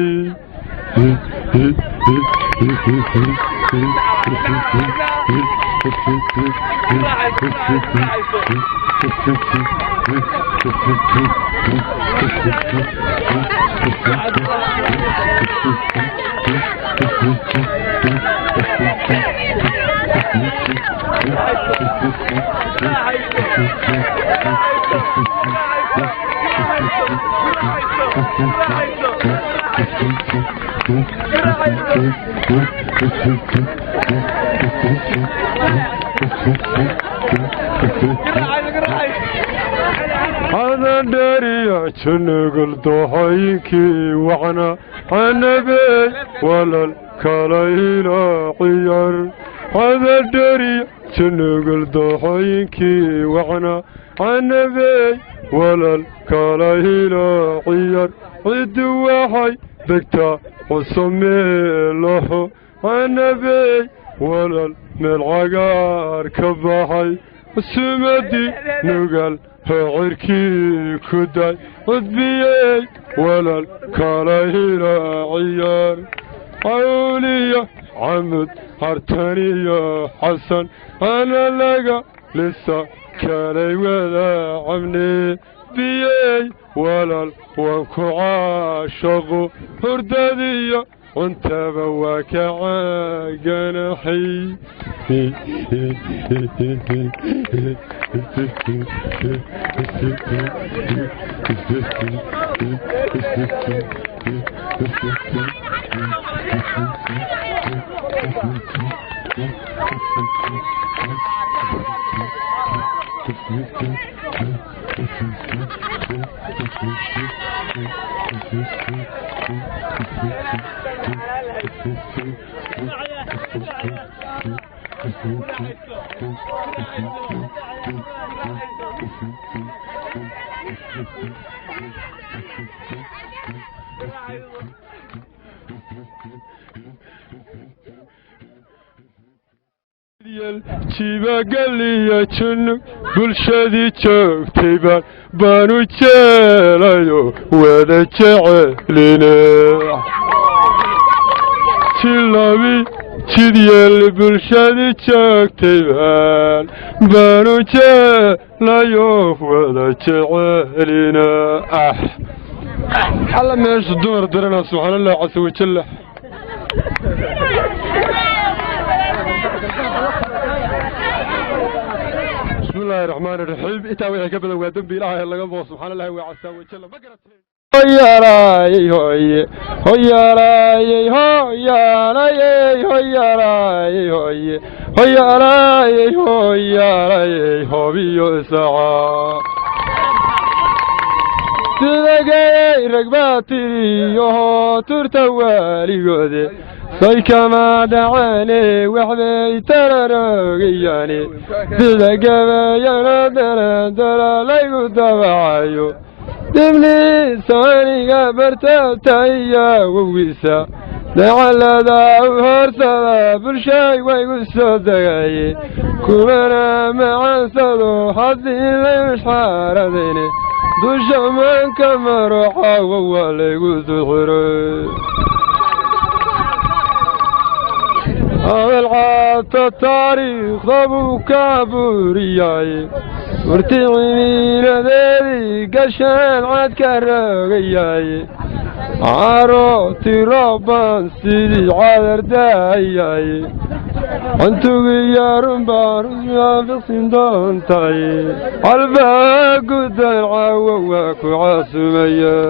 هذا داري شنقل ضحيكي وعنا عنبي ولا الكلايلا عيار هذا داري شنقل ضحيكي وعنا عنبي ولا الكلايلا عيار عيد وحي دكتا وسمي له عنبي ولا الملعقار كبحي السمدي نقل عركي كداي عذبيي ولا الكلاهيلا عيار عولية عمد هرتانية حسن أنا لقى لسه كالي ولا عمني بيي ولا الوانكو عاشقو هردادية وانت بواك عاقنحي jiba galiya junug bulshadii joogtayban baanu jeelayo wada jecelina jilabi jidyeel bulshadii joogtayban baanu jeelayo wada jecelina alla meesha dumar darana subxaan allah casa wajalla بسم الله الرحمن الرحيم إنت ويا قبل وادم بإله الله قبل سبحان الله وعسى وجل ما قرأت هيا راي هيا هيا راي هيا راي هيا راي هيا هيا راي هيا راي هوبي ساعة تلاقي رقباتي يهو ترتوالي قدي صيكما دعاني وحبي ترى تلقى يا درا لا يدعيو دمني ساني قبرت تايا وويسا لعل ذا هرسا بالشاي ويقصو دقاي كلنا مع صدو حظي مش حارديني دوش من كما روحا ووالي يقصو خيري العاد التاريخ ضبوك بورياي ورتعين ذي قشان عاد كرقياي عروتي ربان سيدي عذر داياي انتو غيارن بارز ما في صندان تاي عالباق قدان عواواك وعاسميا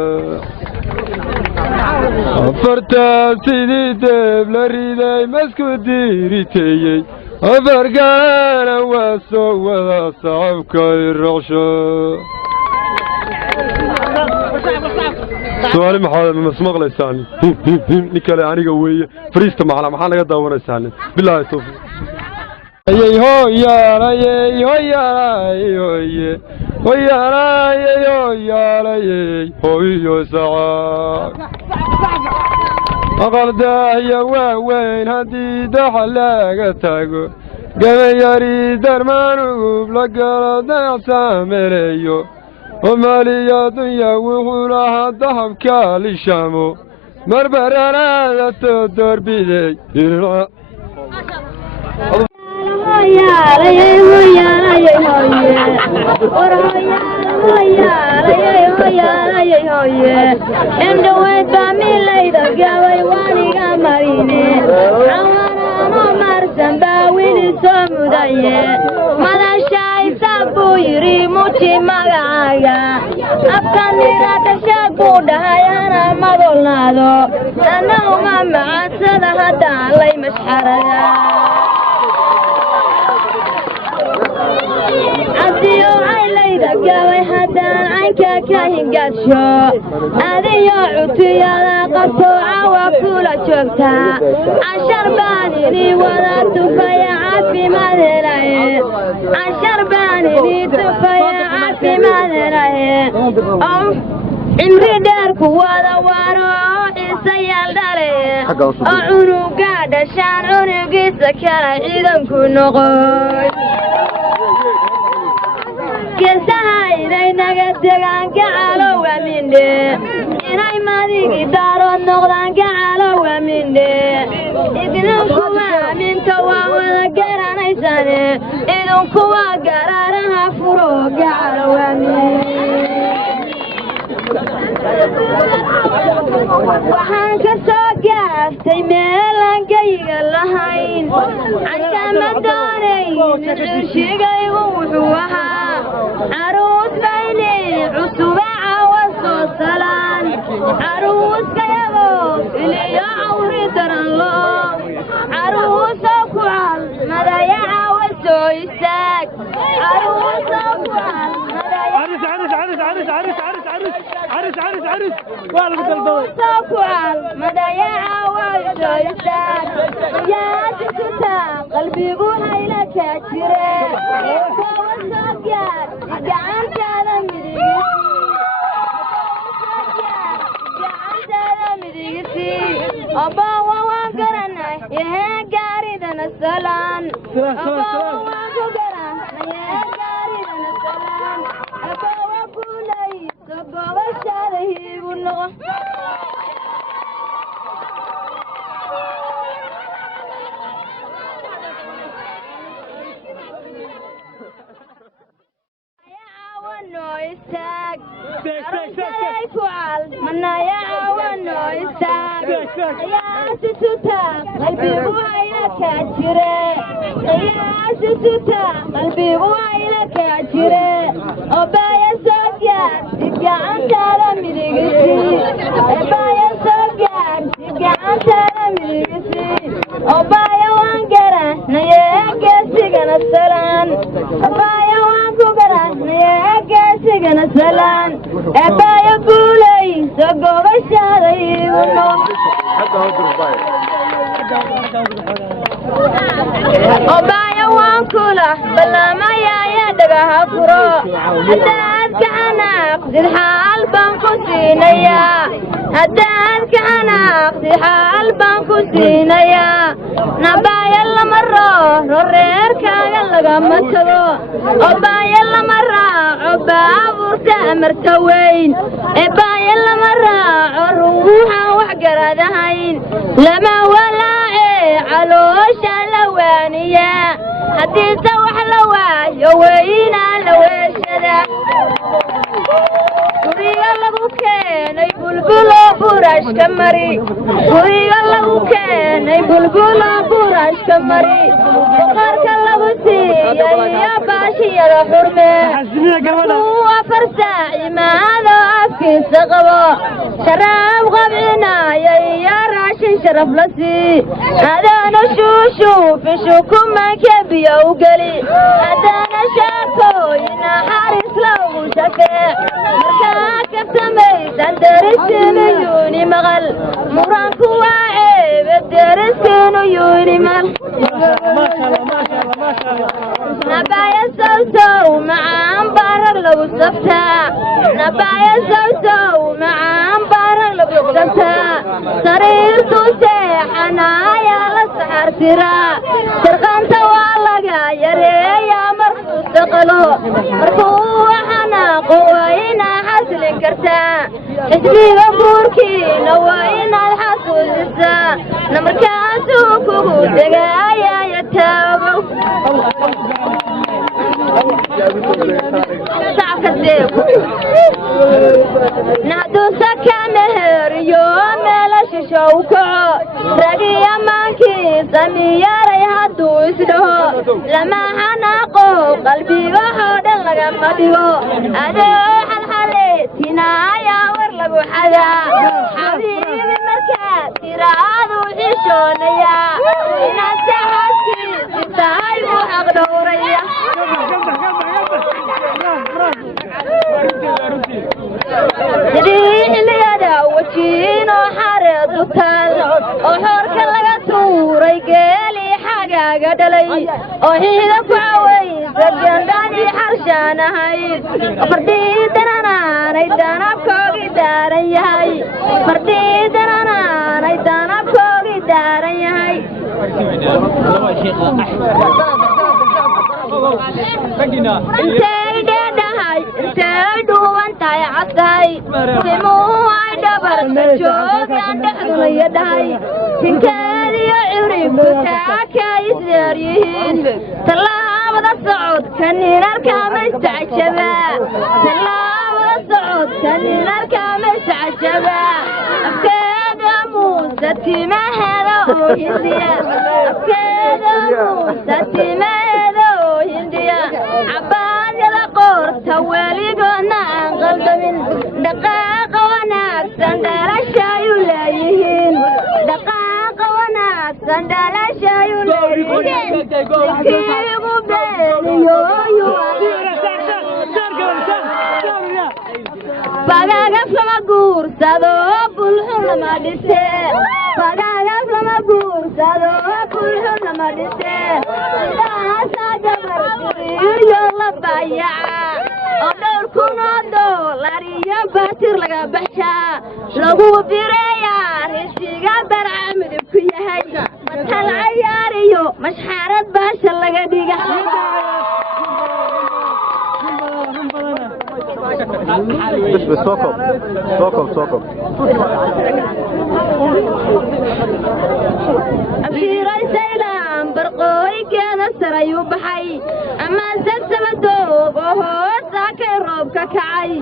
فرتا سيدي دب لريداي مسكو ديريتيي أفرقانا واسو وذا صعبك الرغشو سؤالي مسمق ليساني نكالي عنيقا ويه فريستا معلا محانا قد داونا يساني بالله التوفيق أقرداه وين هدي دحلاقة تاقو قمي يري درمانو بلقر دعسا مريو ومالي دنيا وحولها الضحب كالشامو مربرانا تدور بيدي قاوي حدان عنك كاهن قادشو أذي عطي يا قطوعة وكولا شوكتا عشر بانيني ولا تفيا عفي مذراي عشر بانيني تفيا عفي مذراي عمري دارك ولا واروحي سيال داري عنو قاعدة شان عنو قيسة كلا عيدن كنغوي كسايري نغتغان كعلو ومني إناي ماليكي دارو نغلان كعلو ومني إذن كوا من توا وذكران إيساني إذن كوا قرارها فروق كعلو ومني waxaan ka soo gaaftay meelaan gayga lahayn cashama doonayn cirshigaygu wuxuu ahaa caruus bayni cusuba cawa soo salaan caruuskayago iliyo cawri daran loo caruusoo ku cal madaya cawa soo istaag caruusoo ku cal عرس مدايا وجويسان يا تسوتا قلبي بوهاي لك أجري وصوت يا جعلت على مديقتي أبا وانقرنا يا قاردنا السلام أبا وانقرنا يا قاردنا السلام أبا وقولي سبوا الشارهي بالنغم منا يا عوانو يستاق يا ستوتا قلبي بوعيلك أجري يا ستوتا قلبي بوعيلك أجري أبايا سوكيان تبقى أنت على مديقتي أبايا سوكيان تبقى أنت على مديقتي أبايا وانقرا نياك سيقنا السلام أبايا وانقرا نياك سيقنا السلام أبايا قولي سقوب الشهري أبايا وانكولا بلا ما يا دقها فرو هداك أنا أقضي الحال بانكوسينيا هداك أنا أقضي الحال بانكوسينيا نبايا المرة رورير كايا لغمتلو أبايا المرة عبابورك أمرتوين أبايا المرة عروحا وحقر دهين لما ولاعي علوش لوانيا حديثة وحلوة يوينا لويشدا قرية لغو كان يبلبلو براش كمري قرية لغو كان يبلبلو براش كمري وقارك لغو سيئي باشي يا حرمي هو فرساعي ما هذا أفكي سقبو شراب غبعنا يا راشن شرف لسي هذا نشوشو في شوكم ما كبيا وقلي هذا نشاكو ينا حارس لو شفيع مركاك بسميت الدرس نيوني مغل مرانكو واعي بالدرس نيوني مغل ما شاء الله ما شاء الله ما شاء الله lagu sabtaa nabaaya sawsow macaan baarag lagu sabtaa sariirtu seexanaaya la saxartiraa sirqanta waa laga yareeyaa markuu saqalo markuu waxanaaqo waa inaad xaslin kartaa xisbiga buurkiina waa inaad xasuusisaa namarkaasuu kugu degaayaya taabow nacduusa ka meheriyo meela shisho u kaco ragi ammaankiisa miyaray hadduu isdhaho lama xanaaqo qalbigaxoo dhan lagama dhigo adoo xalxaleetinaayaa war lagu xadaa xabiibi markaa tiraaduu xishoonayaa inaad saxaaskiisi tahay buu xaq dhowraya sidii xilliyada wajiinoo xareedu taal oo xoorka laga tuuray geelii xagaaga dhalay oo xiida ku cawaysa gandhadii xarshaan ahayd fardii dananaanay danabkoogii daaran yahay fardii dananaanay danabkoogii daaran yahay intay dheedhahay intay dhuubantahay cadtahay simuu ay dhabarka joogaan dhexduna iyo dhahay tinkeediyo ciribku taakay isdeer yihiin tallaabada socodka ninarkaama istacjabaa tallaabada socodka ninarkaama istacjabaa afkeeda muuse timaheeda oo hindiya afkeeda muuse timaheeda oo hindiya cabaadyada qoorta weligoodna aan qaldamin dhaqaaqa wanaagsan dhalashayu leeyihiin dhaqaaqa wanaagsan dhalashayu leeyihiin ninkiigu beeniyoyu bagaagaf lama guursado bulxun lama dhise bagaagaf lama guursado bulxun lama dhise indhahaasaa gabar diriiryo la bayaca oo dhowr kunoo doolar iyo baatir laga baxshaa lagu bireeyaa risiga barca midib ku yahay matal cayaariyo mashxaarad baasha laga dhiga abshiraysaylaan barqooyinkeeda sarayuu baxay ama sabsaba doog oo hoosaakay roobka kacay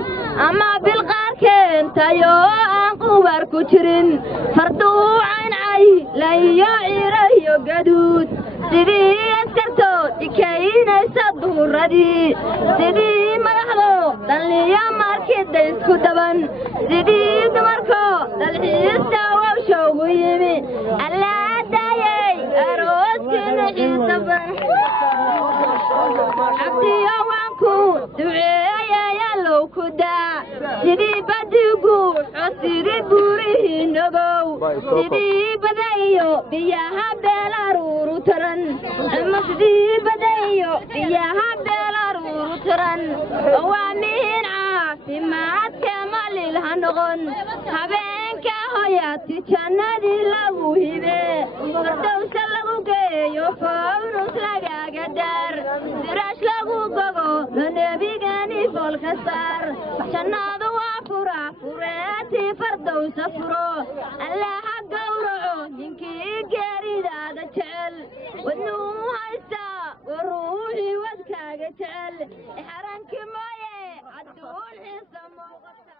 ama bilqaar keentayo aan qubar ku jirin farduu cayncay layo ciro iyo gaduud sidii askartood ikaynaysa duhuradii sidii madaxdo dhalliyo markida isku daban sidii dumarkoo dalxiista wawshowgu yimi allaa daayay arooskiina xiisa badan cabdiyo waanku duceeyayalow ku daa sidii badigu sidii buurihii nogow sidii badayo biyaha beelaruuru taran ama sidii badayo biyaha beelaruuru taran waa mihin caafimaadka malil ha noqon habeenka hoyaati jannadii lagu hibe fardowsa lagu geeyo fownus lagaaga daar firaash lagu gogo nebigani foolka saar jannadu waa fura fureetii fardowsa furo allaha gowraco ninkii geeridaada jecel wadnuu haystaa waa ruuxii wadkaaga jecel xarankii mooye adduun xiisa muuqata